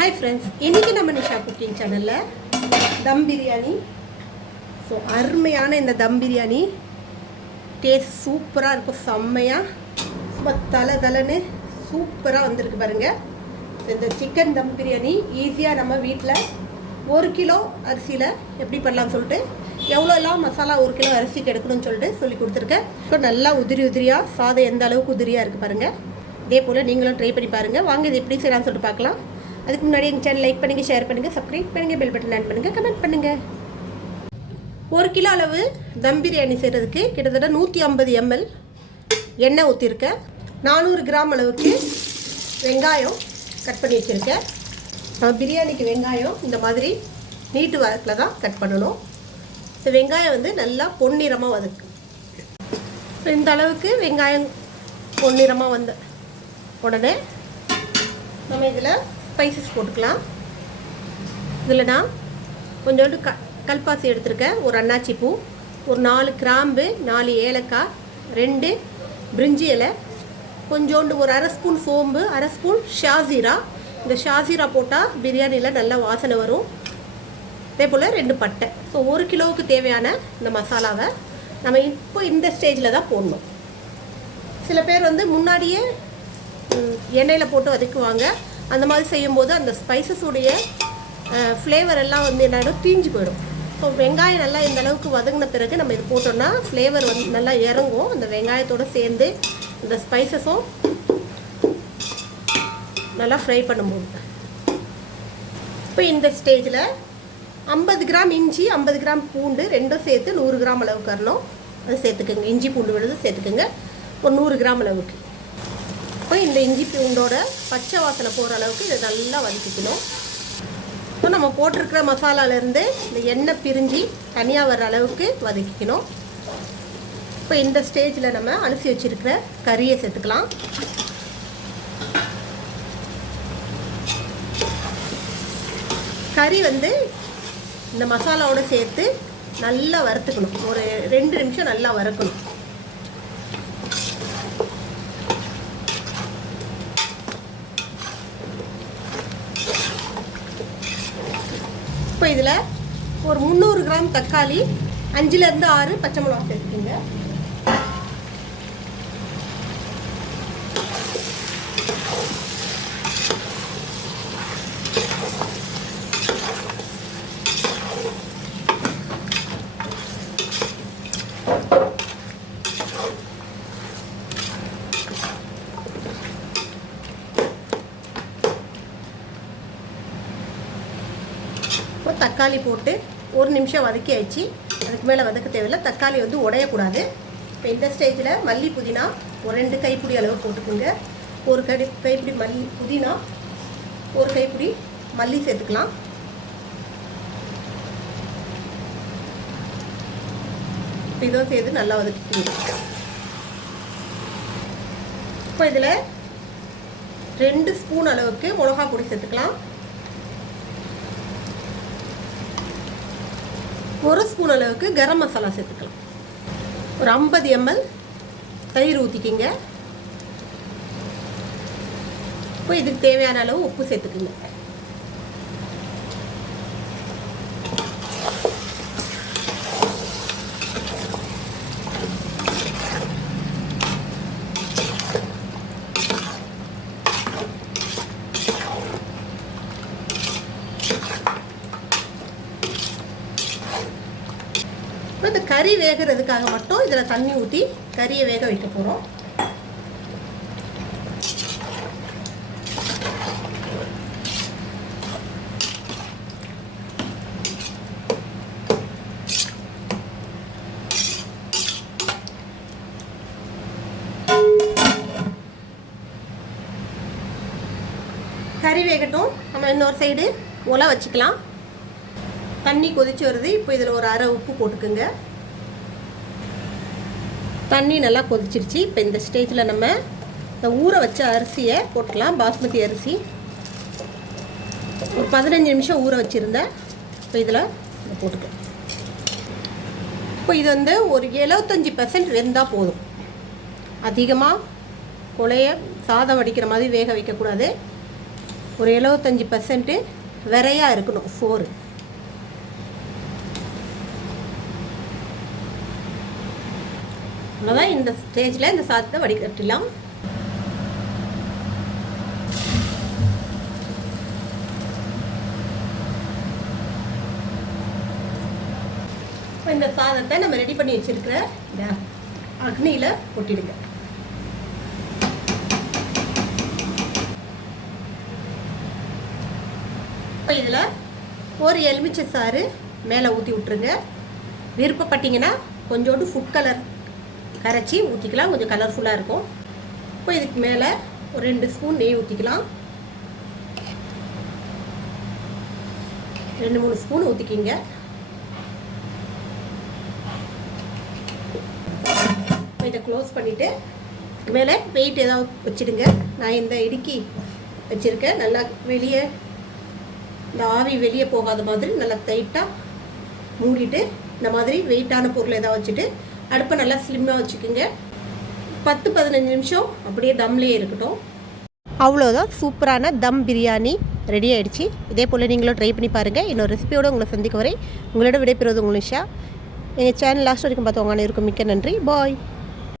Hi friends इनकी நம்ம Nisha cooking சேனல்ல தம் பிரியாணி சோ அருமையான இந்த தம் பிரியாணி டேஸ்ட் சூப்பரா இருக்கும் செம்மையா தலதலன்னு சூப்பரா வந்திருக்கு பாருங்க இந்த சிக்கன் தம் பிரியாணி ஈஸியா நம்ம வீட்ல 1 கிலோ அரிசியில எப்படி பண்ணலாம்னு சொல்லிட்டு எவ்வளோலாம் மசாலா 1 கிலோ அரிசிக்கு எடுக்கணும்னு சொல்லிட்டு சொல்லி கொடுத்துருக்கேன் ஸோ நல்லா உதிரி உதிரியாக சாதம் எந்த அளவுக்கு உதிரியாக இருக்குது பாருங்கள் இதே போல் நீங்களும் ட்ரை பண்ணி பாருங்கள் வாங்க இது எப்படி செய்யலாம்னு சொல்லிட்டு பார்க்கலாம் அதுக்கு முன்னாடி எங்கள் சேனல் லைக் பண்ணுங்கள் ஷேர் பண்ணுங்கள் சப்ஸ்கிரைப் பண்ணுங்கள் பெல் பட்டன் ஆன் பண்ணுங்கள் கமெண்ட் பண்ணுங்கள் 1 கிலோ அளவு தம் பிரியாணி செய்கிறதுக்கு கிட்டத்தட்ட 150 ml எண்ணெய் ஊற்றிருக்கேன் 400 கிராம் அளவுக்கு வெங்காயம் கட் பண்ணி வச்சுருக்கேன் நம்ம பிரியாணிக்கு வெங்காயம் இந்த மாதிரி நீட்டு வாக்கில் தான் கட் பண்ணணும் இந்த வெங்காயம் வந்து நல்லா பொன்னிறமாக வதக்கு இந்த அளவுக்கு வெங்காயம் பொன்னிறமாக வந்த உடனே நம்ம இதில் ஸ்பைசஸ் போட்டுக்கலாம் இதில் நான் கொஞ்சோண்டு கல்பாசி எடுத்துருக்கேன் ஒரு அன்னாச்சி பூ ஒரு 4 கிராம்பு 4 ஏலக்காய் 2 பிரிஞ்சி இலை கொஞ்சோண்டு ஒரு அரை ஸ்பூன் சோம்பு அரை ஸ்பூன் ஷாஜீரா இந்த ஷாஜீரா போட்டால் பிரியாணியில் நல்லா வாசனை வரும் அதே போல் 2 பட்டை ஸோ 1 கிலோவுக்கு தேவையான இந்த மசாலாவை நம்ம இப்போ இந்த ஸ்டேஜில் தான் போடணும் சில பேர் வந்து முன்னாடியே எண்ணெயில் போட்டு வதக்குவாங்க அந்த மாதிரி செய்யும்போது அந்த ஸ்பைசஸுடைய ஃப்ளேவர் எல்லாம் வந்து என்ன தீஞ்சு போயிடும் ஸோ வெங்காயம் நல்லா இந்த அளவுக்கு வதங்கின பிறகு நம்ம இது போட்டோம்னா ஃப்ளேவர் வந்து நல்லா இறங்கும் அந்த வெங்காயத்தோடு சேர்ந்து இந்த ஸ்பைசஸும் நல்லா ஃப்ரை பண்ணும்போது இப்போ இந்த ஸ்டேஜில் 50 கிராம் இஞ்சி 50 கிராம் பூண்டு ரெண்டும் சேர்த்து 100 கிராம் அளவுக்கு வரணும் அது சேர்த்துக்கோங்க இஞ்சி பூண்டு விழுது சேர்த்துக்கோங்க ஒரு 100 கிராம் அளவுக்கு இப்போ இந்த இஞ்சி பூண்டோட பச்சை வாசனை போகிற அளவுக்கு இதை நல்லா வதக்கிக்கணும் இப்போ நம்ம போட்டிருக்கிற மசாலாலேருந்து இந்த எண்ணெய் பிரிஞ்சு தனியாக வர்ற அளவுக்கு வதக்கிக்கணும் இப்போ இந்த ஸ்டேஜில் நம்ம அலசி வச்சுருக்கிற கறியை சேர்த்துக்கலாம் கறி வந்து இந்த மசாலாவோடு சேர்த்து நல்லா வறுத்துக்கணும் ஒரு 2 நிமிஷம் நல்லா வறுக்கணும் இப்போ இதில் ஒரு 300 கிராம் தக்காளி 5லேருந்து 6 பச்சை மிளகா சேர்த்துக்கோங்க இப்போ தக்காளி போட்டு 1 நிமிஷம் வதக்கி ஆயிடுச்சு அதுக்கு மேலே வதக்க தேவையில்லை தக்காளி வந்து உடையக்கூடாது இப்போ இந்த ஸ்டேஜில் மல்லி புதினா ஒரு 2 கைப்பிடி அளவு போட்டுக்கோங்க ஒரு கைப்பிடி மல்லி புதினா ஒரு கைப்பிடி மல்லி சேர்த்துக்கலாம் இதுவும் சேர்த்து நல்லா வதக்கிக்கோங்க இப்போ இதில் 2 ஸ்பூன் அளவுக்கு மிளகா பொடி சேர்த்துக்கலாம் 1 ஸ்பூன் அளவுக்கு கரம் மசாலா சேர்த்துக்கலாம் ஒரு 50 ml தயிர் ஊற்றிக்கிங்க இப்போ இதுக்கு தேவையான அளவு உப்பு சேர்த்துக்குங்க இந்த கறி வேகிறதுக்காக மட்டும் இதில் தண்ணி ஊற்றி கறியை வேக வைக்க போகிறோம் கறி வேகட்டும் நம்ம இன்னொரு சைடு உலை வச்சுக்கலாம் தண்ணி கொதிச்சு வருது இப்போ இதில் ஒரு அரை உப்பு போட்டுக்குங்க தண்ணி நல்லா கொதிச்சிருச்சு இப்போ இந்த ஸ்டேஜில் நம்ம இந்த ஊற வச்ச அரிசியை போட்டுக்கலாம் பாஸ்மதி அரிசி ஒரு 15 நிமிஷம் ஊற வச்சுருந்தேன் இப்போ இதில் போட்டுக்க இப்போ இது வந்து ஒரு 75% வெந்தால் போதும் அதிகமாக கொலைய சாதம் வடிக்கிற மாதிரி வேக வைக்கக்கூடாது ஒரு 75% விரையாக இருக்கணும் சோறு. அவ்வளோதான். இந்த ஸ்டேஜில் இந்த சாதத்தை வடிகட்டிடலாம். இப்போ இந்த சாதத்தை நம்ம ரெடி பண்ணி வச்சுருக்கிற இந்த அக்னியில் கொட்டிடுங்க. இப்போ இதில் ஒரு எலுமிச்சை சாறு மேலே ஊற்றி விட்ருங்க. விருப்பப்பட்டீங்கன்னா கொஞ்சோண்டு ஃபுட் கலர் கரைச்சி ஊற்றிக்கலாம், கொஞ்சம் கலர்ஃபுல்லாக இருக்கும். இப்போ இதுக்கு மேலே ஒரு 2 ஸ்பூன் நெய் ஊற்றிக்கலாம். 2-3 ஸ்பூன் ஊற்றிக்கிங்க. இதை க்ளோஸ் பண்ணிவிட்டு மேலே வெயிட் ஏதாவது வச்சுடுங்க. நான் இந்த இடுக்கி வச்சுருக்கேன். நல்லா வெளியே இந்த ஆவி வெளியே போகாத மாதிரி நல்லா டைட்டாக மூடிட்டு இந்த மாதிரி வெயிட்டான பொருள் ஏதாவது வச்சுட்டு அடுப்பை நல்லா ஸ்லிம்மாக வச்சுக்கோங்க. 10-15 நிமிஷம் அப்படியே தம்லேயே இருக்கட்டும். அவ்வளோதான், சூப்பரான தம் பிரியாணி ரெடி ஆகிடுச்சு. இதே போல் நீங்களும் ட்ரை பண்ணி பாருங்கள். இன்னொரு ரெசிபியோடு உங்களை சந்திக்க வரை உங்களோட விடைபெறுவது உங்கள் நிஷா. எங்கள் சேனல் லாஸ்ட் வரைக்கும் பார்த்தவங்க இருக்கும். மிக்க நன்றி. பாய்.